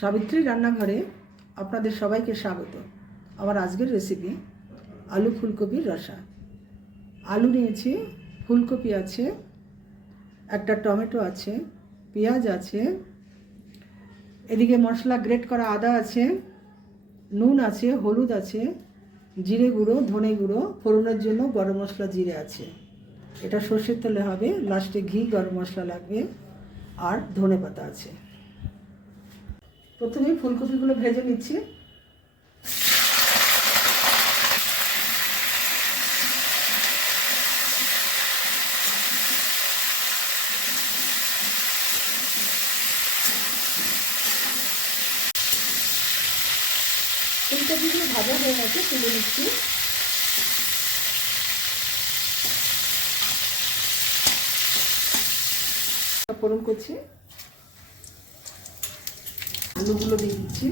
সাবিত্রী রান্নাঘরে আপনাদের সবাইকে স্বাগত। আমার আজকের রেসিপি আলু ফুলকপির রসা। আলু নিয়েছি, ফুলকপি আছে, একটা টমেটো আছে, পেঁয়াজ আছে, এদিকে মশলা গ্রেট করা আদা আছে, নুন আছে, হলুদ আছে, জিরে গুঁড়ো, ধনে গুঁড়ো, ফোড়নের জন্য গরম মশলা, জিরে আছে। এটা সর্ষের তেলে হবে, লাস্টে ঘি, গরম মশলা লাগবে, আর ধনে পাতা আছে। প্রথমে ফুলকপিগুলো ভেজে নিচ্ছি। ফুলকপিগুলো ভাজা হয়ে গেছে, তুলে নিচ্ছি। ফোড়ন করছি, আলুগুলো দিয়ে দিচ্ছি।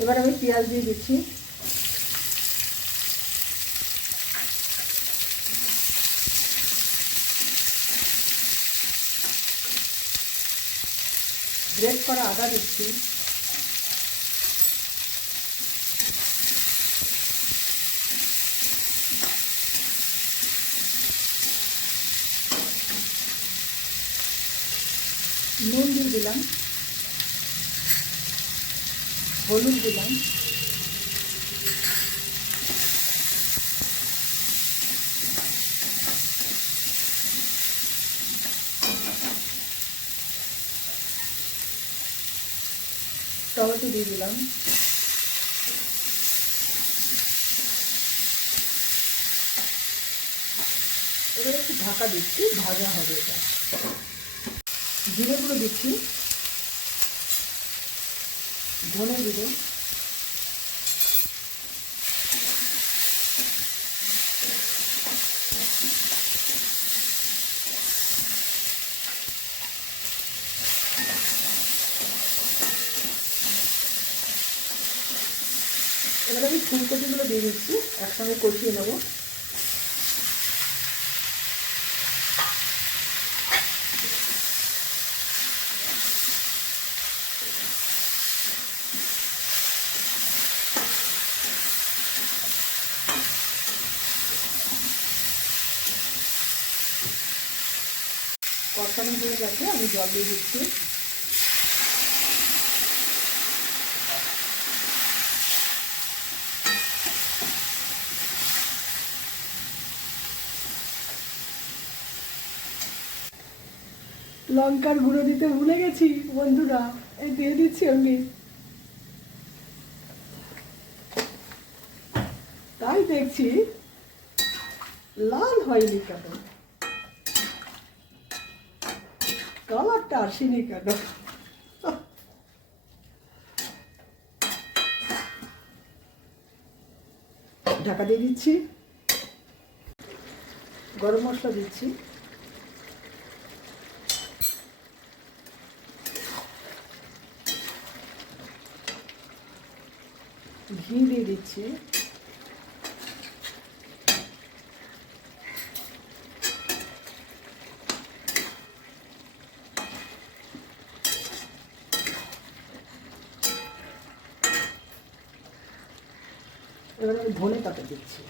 এবার আমি পেঁয়াজ দিয়ে দিচ্ছি। গ্রেট করা আদা দিচ্ছি। নুন দিয়ে দিলাম, হলুদ দিলাম, টমেটো দিয়ে দিলাম, এবার একটু ঢাকা দিচ্ছি, ভাজা হবে এটা। জিরেগুলো দিচ্ছি, ধনে জিরে, এবার আমি ফুলকপিগুলো দিয়ে দিচ্ছি, একসঙ্গে কষিয়ে নেব। কষানো হয়ে গেছে, আমি জল দিয়ে দিচ্ছি। লঙ্কার গুঁড়ো দিতে ভুলে গেছি বন্ধুরা, এই দিয়ে দিচ্ছি আমি। তাই দেখছি লাল হয়নি কেন, কালারটা আসেনি কেন। ঢাকা দিয়ে দিচ্ছি, গরম মশলা দিচ্ছি, ঘি দিয়ে দিচ্ছি, এবার আমি ধনে পাতা দিচ্ছি।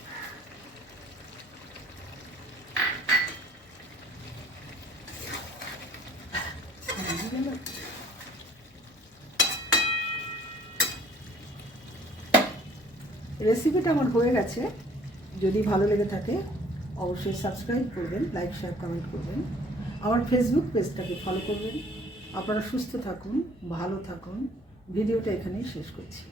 রেসিপিটা আমার হয়ে গেছে। যদি ভালো লেগে থাকে অবশ্যই সাবস্ক্রাইব করবেন, লাইক, শেয়ার, কমেন্ট করবেন। আমার ফেসবুক পেজটাকে ফলো করবেন। আপনারা সুস্থ থাকুন, ভালো থাকুন। ভিডিওটা এখানেই শেষ করছি।